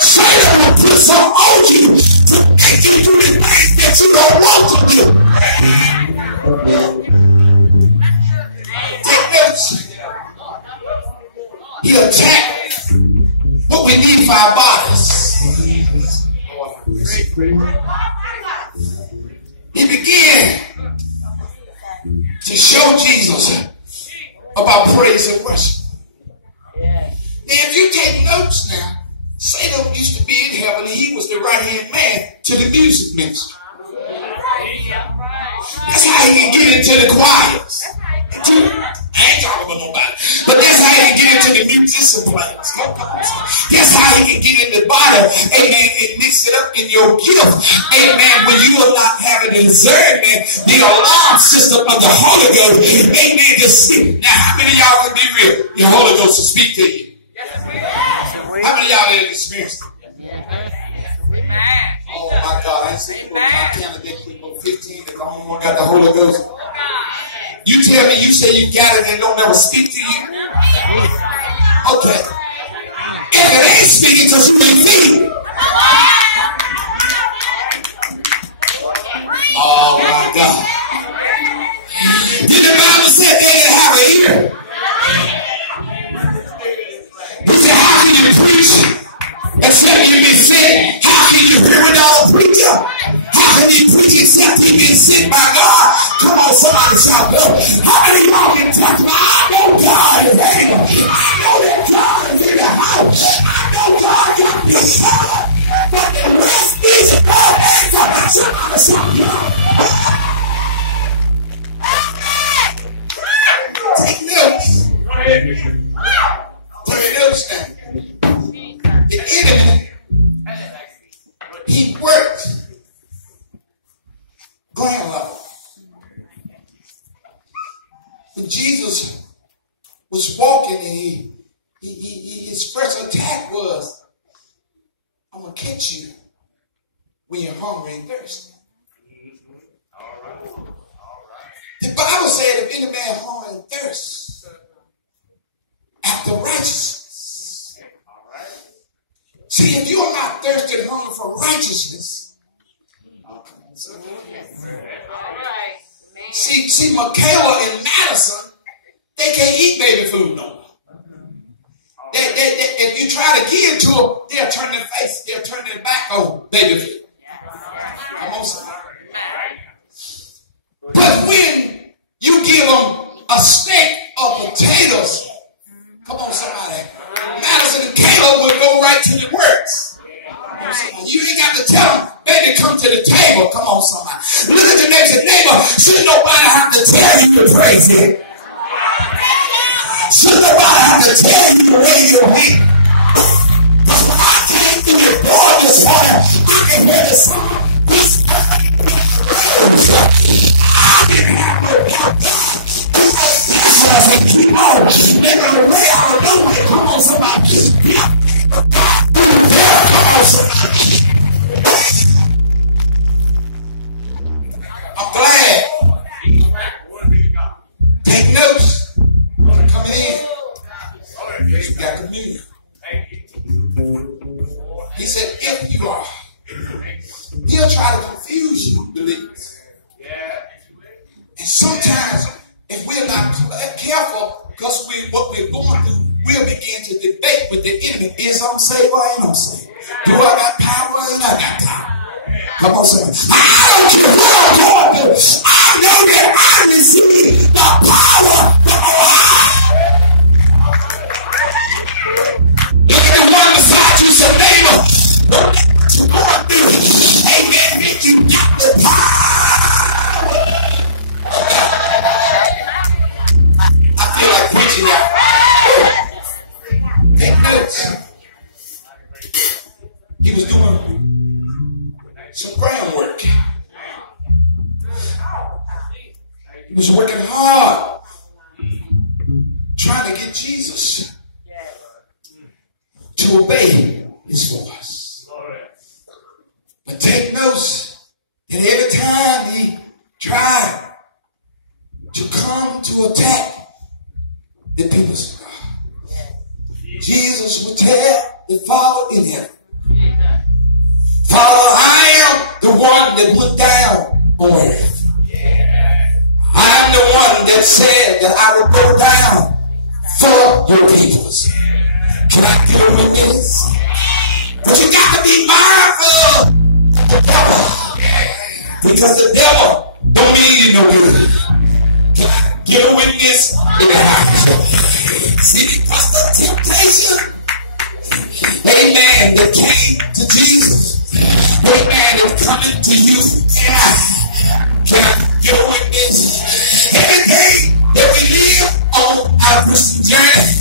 Satan will put some on you to make you do the things that you don't want to do. Take notes. He attacked what we need for our bodies. He began to show Jesus about praise and worship. Now, if you take notes now, Satan used to be in heaven and he was the right-hand man to the music ministry. That's how he can get into the choirs. I ain't talking about nobody. But that's how he can get into the musician players. That's how he can get in the body, amen, and mix it up in your gift. Amen. When you are not having a discernment, the alarm system of the Holy Ghost, amen, to speak. Now, how many of y'all can be real? The Holy Ghost will speak to you. How many of y'all have experienced it? Oh my God, I ain't seen people, I counted that people 15 that the only one got the Holy Ghost. You tell me you say you got it and don't never speak to you? Okay. If it ain't speaking because you receive it. Oh my God. Did the Bible say they didn't have an ear? He said, how can you preach except you be sent? How can you hear without a preacher? How can you preach except you be sent by God? Come on, somebody shout up. How many of y'all can talk about, I know God is able. I know that God is in the house. I know God got me covered. But the rest is God. Come on, somebody shout up. Take notes. Take notes now. The enemy, he worked ground level. When Jesus was walking and his first attack was, I'm going to catch you when you're hungry and thirsty. All right. The Bible said if any man hunger and thirst after righteousness. See, if you are not thirsty and hungry for righteousness, see, Michaela and Madison, they can't eat baby food no more. If you try to give it to them, they'll turn their face, they'll turn their back on baby food. Come on, somebody. But when you give them a steak of potatoes, come on, somebody. Madison and Caleb will go right to the works. You ain't got to tell them, baby, come to the table. Come on, somebody. Look at the next neighbor. Shouldn't nobody have to tell you to praise him? Shouldn't nobody have to tell you to raise your hand? Because when I came through the door this morning, I can hear the song. I didn't have no doubt. I said, keep on. They're going to lay out of nowhere. Come on, somebody. Come on, somebody. I'm glad. Take notes. Coming in. You got communion. He said, if you are, he'll try to confuse you, believers. And sometimes, if we're not careful, because what we're going through, we'll begin to debate with the enemy. Is I'm saved or ain't I'm saved? Do I got power or ain't I got power? Come on, say, I don't care what I'm going through. I know that I receive the power from on high. Look at the one beside you, say, neighbor, look at what you're going through. Amen. And you got the power. I feel like preaching now. Take notes. He was doing some groundwork. He was working hard, trying to get Jesus to obey his voice. But take notes, And every time he tried to come to attack the people of God, Jesus would tell the Father in heaven, Father, I am the one that went down on earth. I am the one that said that I would go down for your peoples. Can I get a witness? But you got to be mindful of the devil. Because the devil don't mean no good. Can I get a witness in the house? See, because the temptation, amen, that came to Jesus, amen, is coming to you and I. Can I get a witness? Every day that we live on our Christian journey,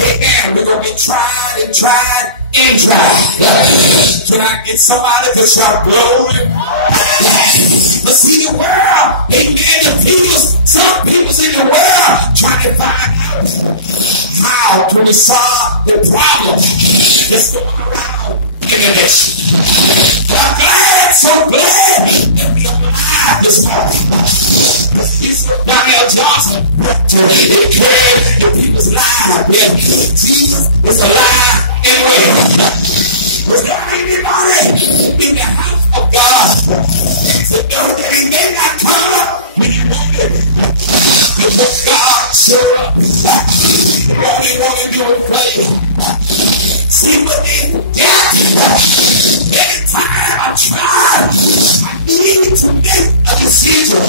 amen, we're going to be tried and tried and tried. Can I get somebody to shout glory? But see, the world, amen, the people, some people's in the world trying to find out how to resolve the problem that's going around in the nation. But I'm glad, so glad that we are alive this morning. Donnell Johnson encouraged the people's lives. Jesus is alive and well. Was there anybody in the house of God that know that he may not come up when he wanted it? Because God showed up. All they want to do is play. See what they got. Every time I tried, I needed to make a decision.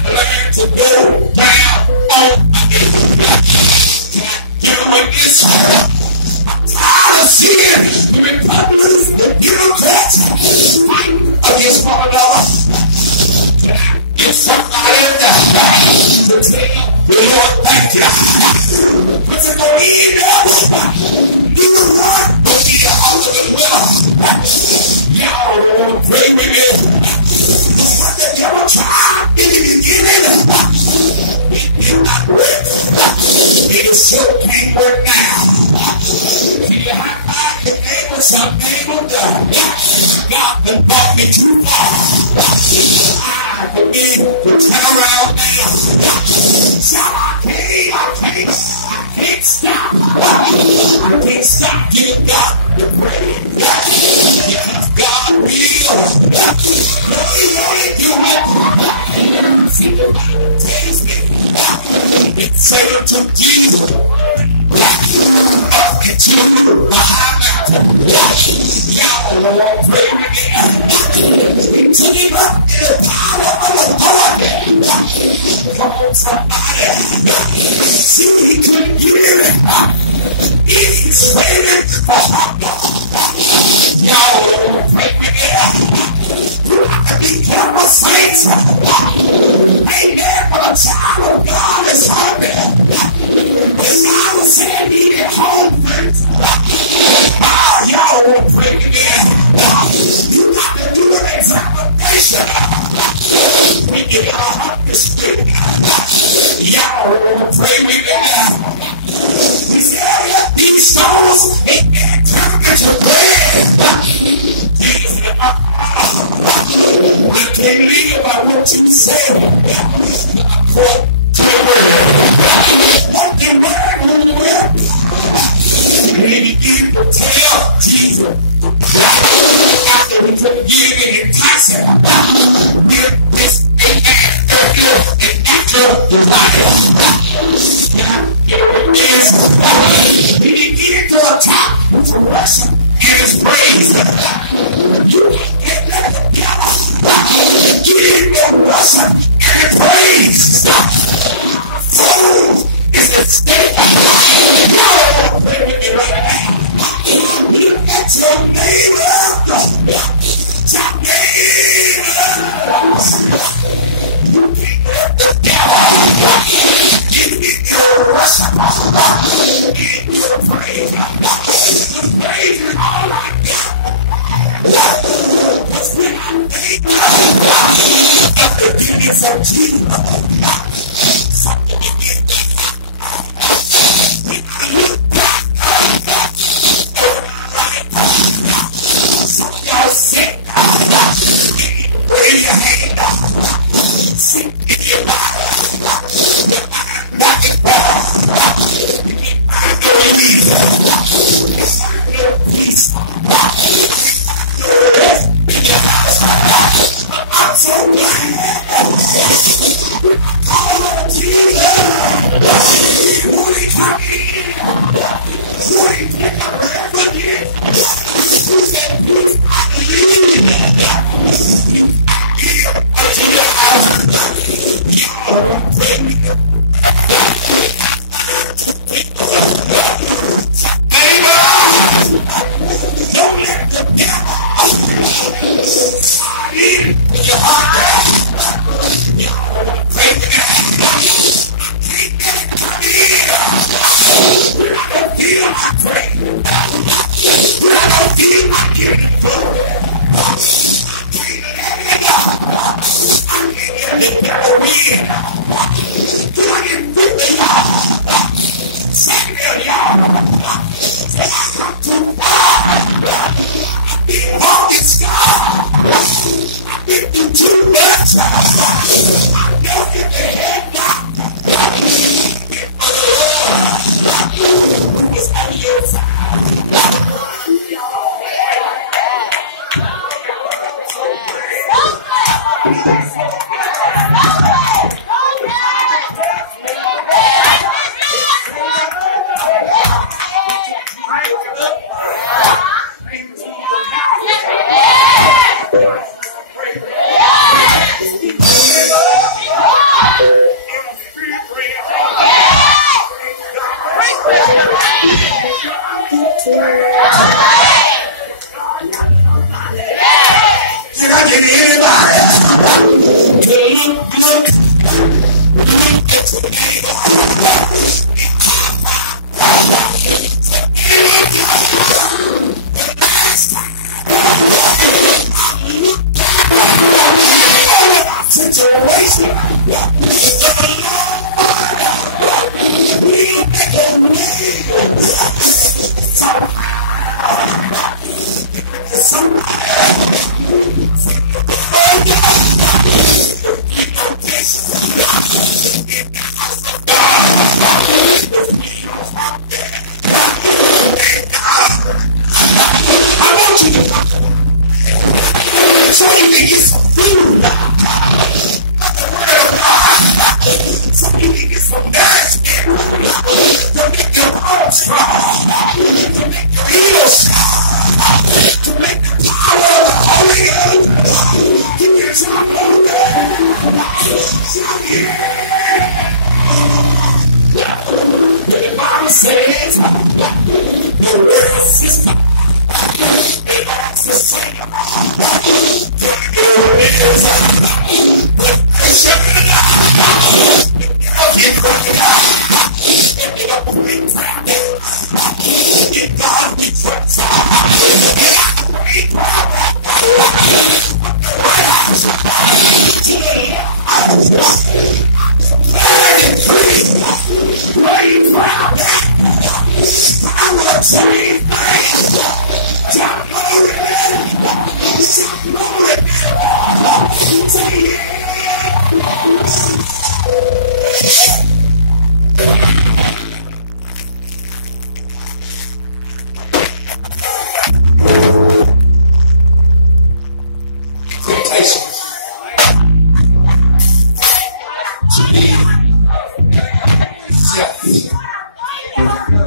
Learn to go down on my knees. Can I get away with this? I'm tired of seeing the Republicans and Democrats fighting against one another. Can I get somebody in there to tell the Lord thank you? What's it going to end up? Neither one will be all of it well. Y'all want to pray with me? What the devil tried in the beginning, it did not work. It still can't work now. See, I can name some name of God that brought me too far. I can be to turn around now. So I can't stop. I can't stop giving God the praise. Yes, God will. See, the Bible tells me it said to Jesus up into a high mountain. Y'all Lord, pray with me. Took him up in the power of authority. Come on, somebody. See, he couldn't get it. He's waiting for God. Y'all Lord, pray with me. You have to be careful, saints. Amen. For a child of God is hungry. The Bible said he needed home friends. Y'all won't pray with me. You got to do an examination. When you got a hungry spirit. Y'all won't pray with me. He said, these stones, amen, turn into bread. I can't live by what you say. According to the word. What the word will work. And he began to tell Jesus, after he couldn't give any enticing, give this an natural desire. He began to attack with worship and his praise. You can't let the devil get in your worship and his praise. Food is the state. No, play with me right now. Look at your neighbor. Your neighbor. You can't let the devil get in your worship. Get your praise. The praise is all I got. What's been our faith? After giving some Jesus. Something to get that. We gotta look back over our life. Some of y'all sick.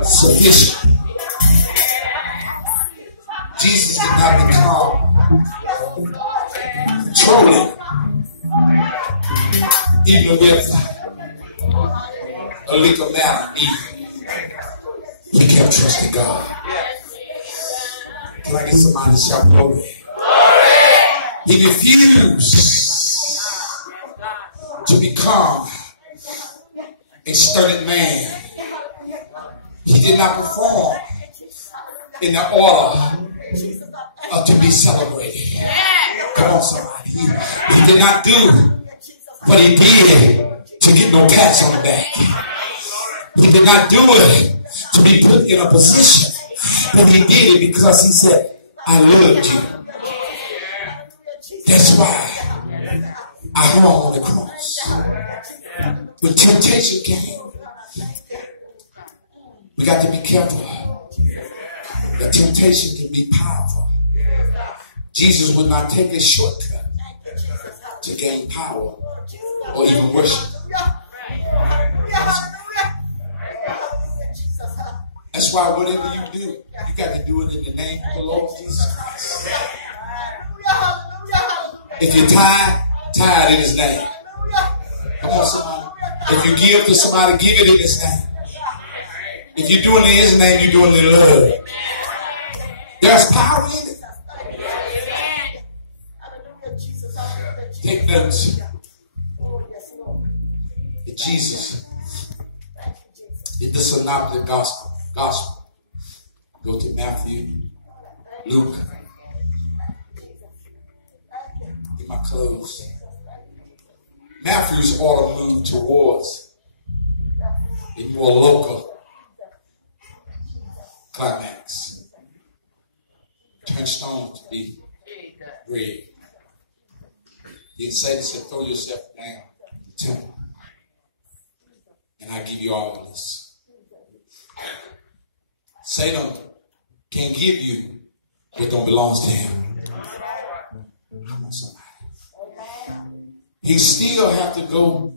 Sufficient. Jesus did not become controlling, even with a legal matter. He kept trusting God. Can I get somebody to shout glory? He refused to become a sturdy man. He did not perform in the order to be celebrated. Come on, somebody. He did not do what he did to get no pats on the back. He did not do it to be put in a position. But he did it because he said, I loved you. That's why I hung on the cross. When temptation came, we got to be careful. The temptation can be powerful. Jesus would not take a shortcut to gain power or even worship. That's why whatever you do, you got to do it in the name of the Lord Jesus Christ. If you're tired in His name. Come on, somebody. If you give to somebody, give it in His name. If you're doing it in His name, you're doing it in love. There's power in it. Take notes that Jesus in the synoptic gospel. Go to Matthew, Luke. Get my clothes. Matthew's ought to move towards a more local climax. Turn stone to be bread. He said, throw yourself down the temple, and I give you all of this. Satan can't give you what don't belong to him. Come on, somebody. He still have to go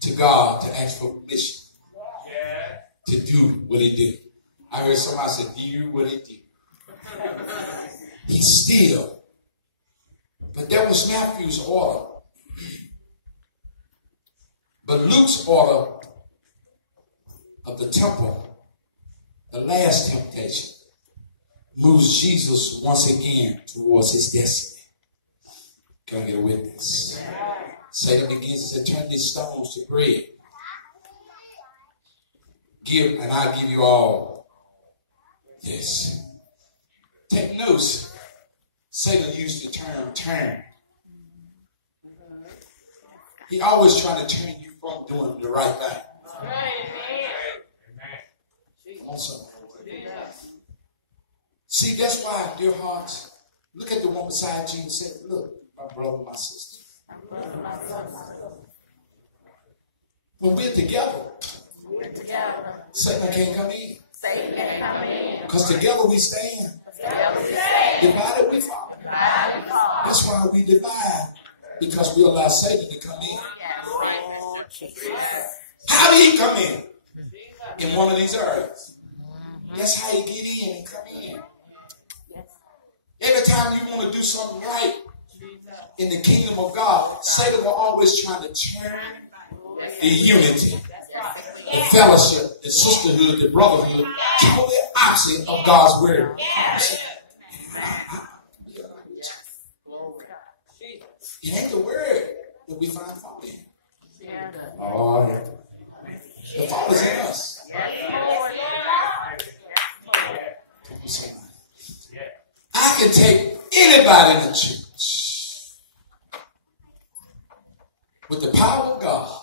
to God to ask for permission to do what he do. I heard somebody say, do what he do. He still. But that was Matthew's order. But Luke's order of the temple, the last temptation, moves Jesus once again towards his destiny. Can I get a witness? Satan begins to turn these stones to bread. Give, and I give you all this. Take notes. Satan used the term turn. He always trying to turn you from doing the right thing. Also, see, that's why, dear hearts, look at the one beside you and say, look, my brother, my sister. When we're together, Satan can't come in. Because together we stand. Divided we fall. That's why we divide. Because we allow Satan to come in. How did he come in? In one of these areas. That's how you get in and come in. Every time you want to do something right in the kingdom of God, Satan will always try to turn the unity, the fellowship, the sisterhood, the brotherhood, totally opposite of God's word. It ain't the word that we find fault in. Oh, yeah. The fault is in us. I can take anybody in the church with the power of God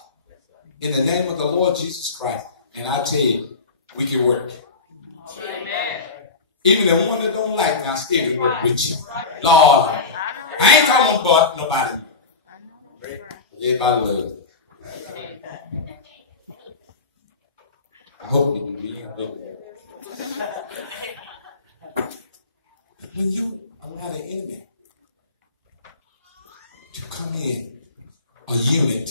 in the name of the Lord Jesus Christ, and I tell you, we can work. Amen. Even the one that don't like me, I still can work with you. Lord, I ain't talking about nobody. Everybody loves me. I hope you do. When you allow the enemy to come in a unit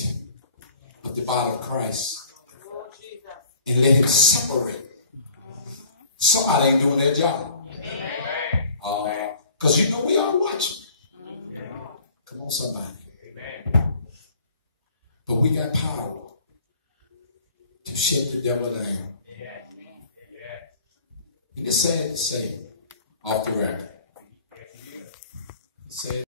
of the body of Christ and let him separate, somebody ain't doing their job. Because you know we are watching. Come on, somebody. But we got power to shut the devil down. And it's sad to say, off the record. Say